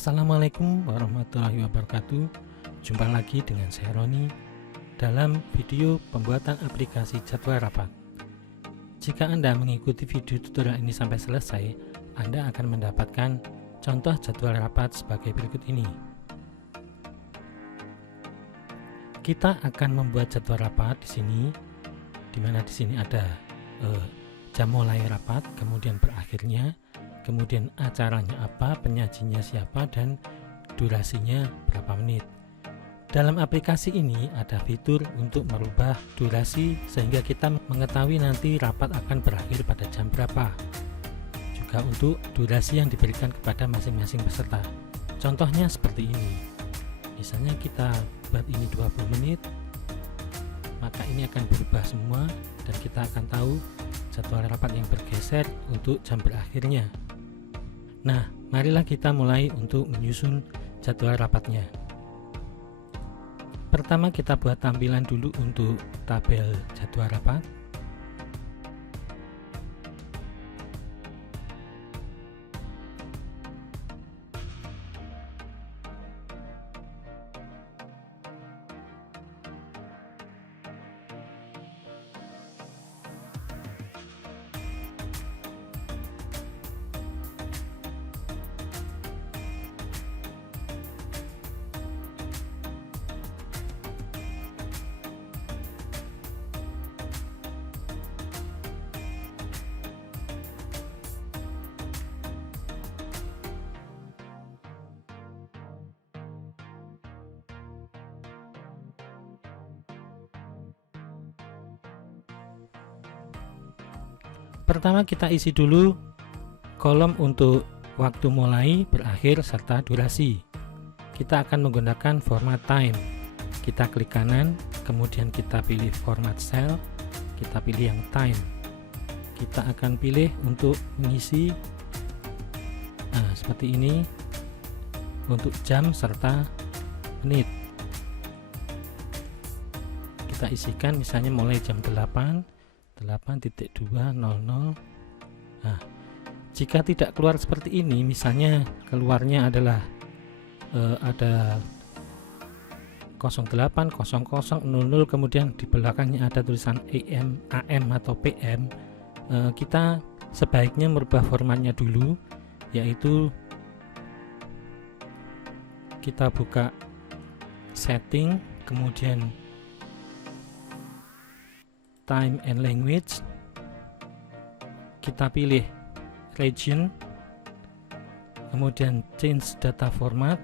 Assalamualaikum warahmatullahi wabarakatuh. Jumpa lagi dengan saya Roni dalam video pembuatan aplikasi jadwal rapat. Jika Anda mengikuti video tutorial ini sampai selesai, Anda akan mendapatkan contoh jadwal rapat sebagai berikut ini. Kita akan membuat jadwal rapat di sini, di mana di sini ada jam mulai rapat, kemudian berakhirnya, kemudian acaranya apa, penyajinya siapa, dan durasinya berapa menit. Dalam aplikasi ini ada fitur untuk merubah durasi sehingga kita mengetahui nanti rapat akan berakhir pada jam berapa. Juga untuk durasi yang diberikan kepada masing-masing peserta. Contohnya seperti ini. Misalnya kita buat ini 20 menit, maka ini akan berubah semua dan kita akan tahu jadwal rapat yang bergeser untuk jam berakhirnya. Nah, marilah kita mulai untuk menyusun jadwal rapatnya. Pertama kita buat tampilan dulu untuk tabel jadwal rapat. Pertama kita isi dulu kolom untuk waktu mulai, berakhir, serta durasi. Kita akan menggunakan format time. Kita klik kanan, kemudian kita pilih format cell, kita pilih yang time. Kita akan pilih untuk mengisi seperti ini untuk jam serta menit. Kita isikan misalnya mulai jam 8.200. Nah, jika tidak keluar seperti ini, misalnya keluarnya adalah ada 08.00, kemudian di belakangnya ada tulisan AM atau PM, kita sebaiknya merubah formatnya dulu, yaitu kita buka setting, kemudian time and language, kita pilih region, kemudian change data format.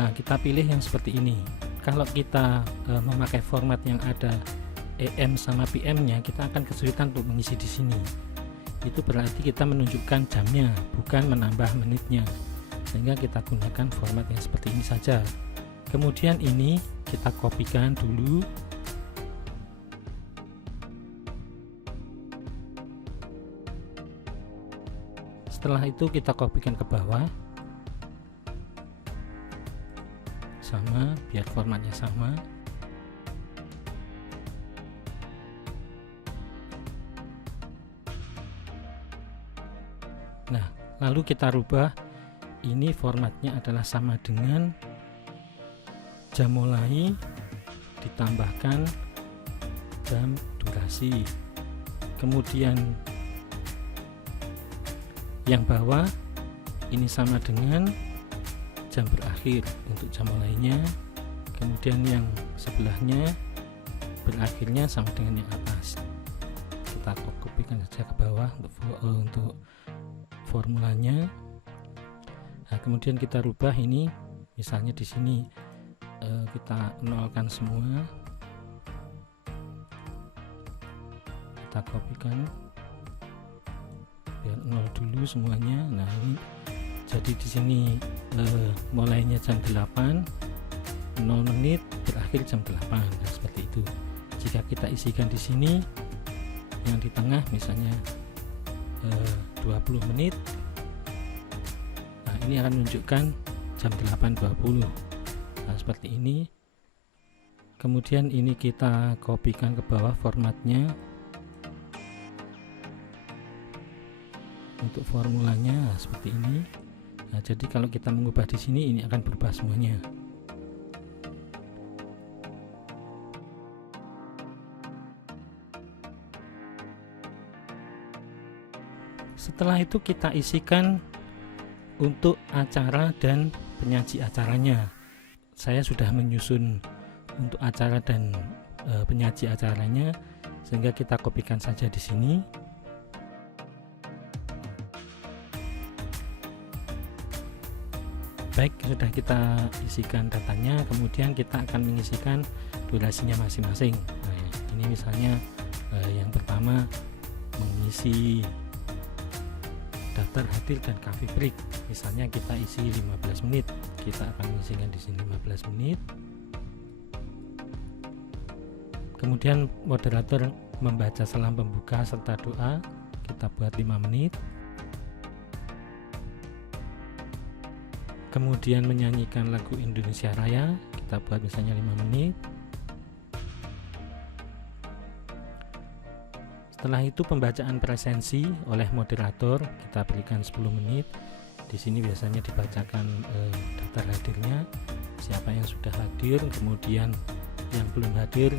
Nah, kita pilih yang seperti ini. Kalau kita memakai format yang ada AM sama PM-nya, kita akan kesulitan untuk mengisi di sini. Itu berarti kita menunjukkan jamnya, bukan menambah menitnya. Sehingga kita gunakan format yang seperti ini saja. Kemudian ini kita kopikan dulu. Setelah itu kita kopikan ke bawah, sama, biar formatnya sama. Nah, lalu kita rubah, ini formatnya adalah sama dengan jam mulai ditambahkan jam durasi. Kemudian yang bawah ini sama dengan jam berakhir untuk jam mulainya, kemudian yang sebelahnya berakhirnya sama dengan yang atas. Kita kopikan saja ke bawah untuk formulanya. Nah, kemudian kita rubah ini, misalnya di sini kita nolkan semua, kita kopikan biar nol dulu semuanya. Nah, ini jadi di sini mulainya jam 8, 0 menit, berakhir jam 8. Nah, seperti itu. Jika kita isikan di sini yang di tengah misalnya 20 menit, nah ini akan menunjukkan jam 8.20. Nah, seperti ini. Kemudian ini kita kopikan ke bawah formatnya. Untuk formulanya seperti ini. Nah, jadi kalau kita mengubah di sini, ini akan berubah semuanya. Setelah itu kita isikan untuk acara dan penyaji acaranya. Saya sudah menyusun untuk acara dan penyaji acaranya, sehingga kita kopikan saja di sini. Baik, sudah kita isikan datanya, kemudian kita akan mengisikan durasinya masing-masing. Nah, ini misalnya yang pertama mengisi daftar hadir dan coffee break. Misalnya kita isi 15 menit. Kita akan mengisikan di sini 15 menit. Kemudian moderator membaca salam pembuka serta doa. Kita buat 5 menit. Kemudian menyanyikan lagu Indonesia Raya, kita buat misalnya 5 menit. Setelah itu pembacaan presensi oleh moderator, kita berikan 10 menit. Di sini biasanya dibacakan daftar hadirnya, siapa yang sudah hadir, kemudian yang belum hadir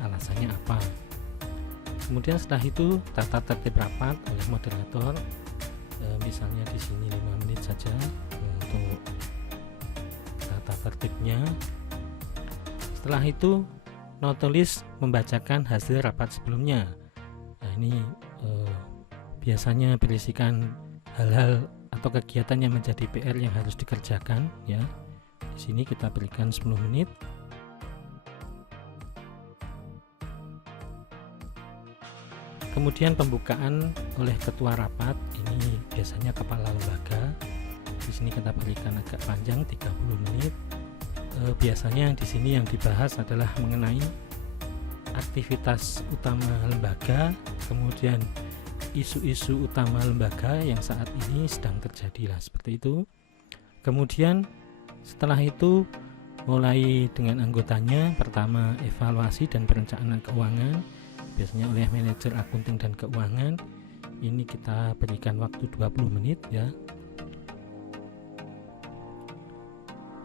alasannya apa. Kemudian setelah itu tata tertib rapat oleh moderator, misalnya di sini 5 menit saja untuk tata tertibnya. Setelah itu notulis membacakan hasil rapat sebelumnya. Nah, ini biasanya berisikan hal-hal atau kegiatan yang menjadi PR yang harus dikerjakan ya. Di sini kita berikan 10 menit. Kemudian pembukaan oleh ketua rapat, ini biasanya kepala lembaga. Di sini kita berikan agak panjang 30 menit. Biasanya di sini yang dibahas adalah mengenai aktivitas utama lembaga, kemudian isu-isu utama lembaga yang saat ini sedang terjadi lah, seperti itu. Kemudian setelah itu mulai dengan anggotanya. Pertama evaluasi dan perencanaan keuangan, biasanya oleh manajer akunting dan keuangan. Ini kita berikan waktu 20 menit ya.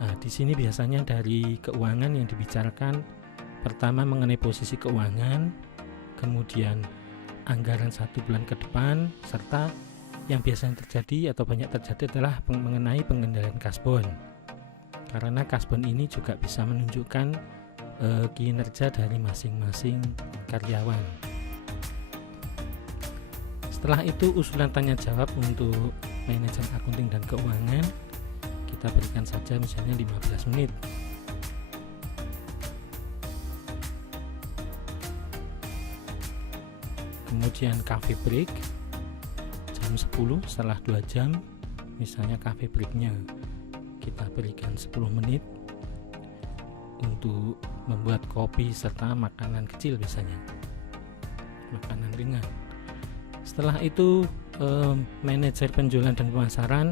Nah, di sini biasanya dari keuangan yang dibicarakan pertama mengenai posisi keuangan, kemudian anggaran 1 bulan ke depan, serta yang biasanya terjadi atau banyak terjadi adalah mengenai pengendalian kasbon. Karena kasbon ini juga bisa menunjukkan kinerja dari masing-masing karyawan. Setelah itu usulan tanya jawab untuk manajer akunting dan keuangan, kita berikan saja misalnya 15 menit. Kemudian coffee break jam 10, setelah 2 jam misalnya coffee breaknya kita berikan 10 menit untuk membuat kopi serta makanan kecil, biasanya makanan ringan. Setelah itu manajer penjualan dan pemasaran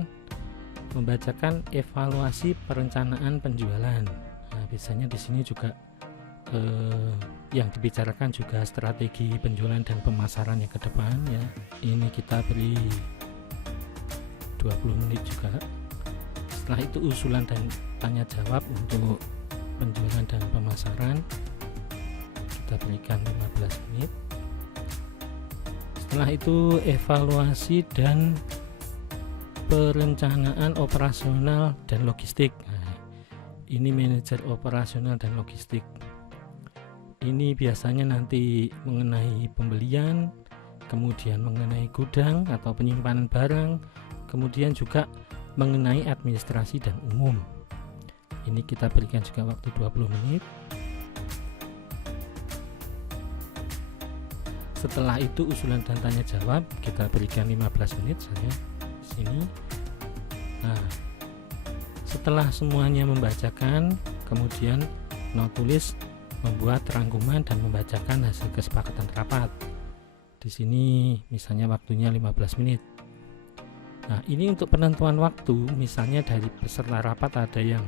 membacakan evaluasi perencanaan penjualan. Nah, biasanya di sini juga yang dibicarakan juga strategi penjualan dan pemasaran yang ke depan ya. Ini kita beri 20 menit juga. Setelah itu usulan dan tanya jawab untuk penjualan dan pemasaran, kita berikan 15 menit. Setelah itu evaluasi dan perencanaan operasional dan logistik. Nah, ini manajer operasional dan logistik. Ini biasanya nanti mengenai pembelian, kemudian mengenai gudang atau penyimpanan barang, kemudian juga mengenai administrasi dan umum. Ini kita berikan juga waktu 20 menit. Setelah itu usulan dan tanya jawab, kita berikan 15 menit saja di sini. Nah, setelah semuanya membacakan, kemudian notulis membuat rangkuman dan membacakan hasil kesepakatan rapat. Di sini misalnya waktunya 15 menit. Nah, ini untuk penentuan waktu, misalnya dari peserta rapat ada yang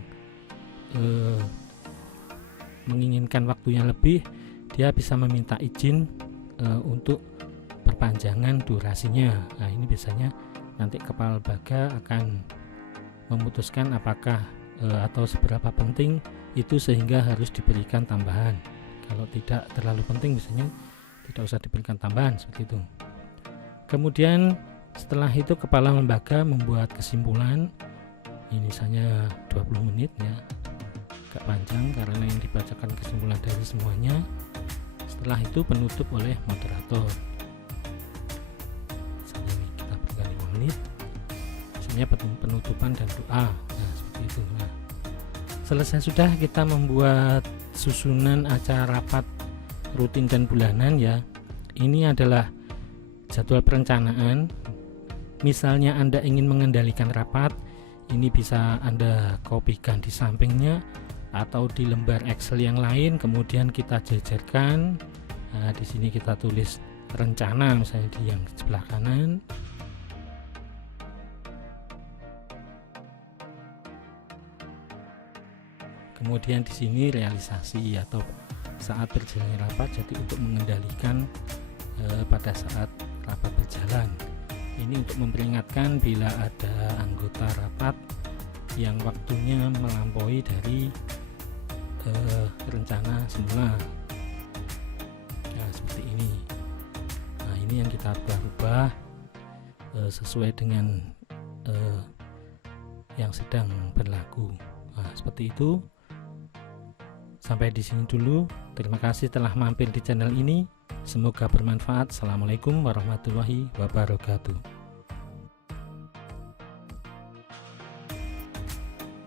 menginginkan waktu yang lebih, dia bisa meminta izin untuk perpanjangan durasinya. Nah, ini biasanya nanti kepala lembaga akan memutuskan apakah atau seberapa penting itu sehingga harus diberikan tambahan. Kalau tidak terlalu penting misalnya tidak usah diberikan tambahan, seperti itu. Kemudian setelah itu kepala lembaga membuat kesimpulan, ini misalnya 20 menit ya, agak panjang karena yang dibacakan kesimpulan dari semuanya. Setelah itu penutup oleh moderator, misalnya ini kita berikan 5 menit, misalnya penutupan dan doa. Nah seperti itu. Nah, selesai sudah kita membuat susunan acara rapat rutin dan bulanan ya. Ini adalah jadwal perencanaan. Misalnya Anda ingin mengendalikan rapat, ini bisa Anda kopikan di sampingnya atau di lembar Excel yang lain, kemudian kita jajarkan. Nah, di sini kita tulis rencana misalnya di yang sebelah kanan. Kemudian di sini realisasi atau saat berjalannya rapat, jadi untuk mengendalikan pada saat rapat berjalan. Ini untuk memperingatkan bila ada anggota rapat yang waktunya melampaui dari rencana semula. Ya seperti ini. Nah ini yang kita ubah sesuai dengan yang sedang berlaku. Nah seperti itu. Sampai di sini dulu. Terima kasih telah mampir di channel ini. Semoga bermanfaat. Assalamualaikum warahmatullahi wabarakatuh.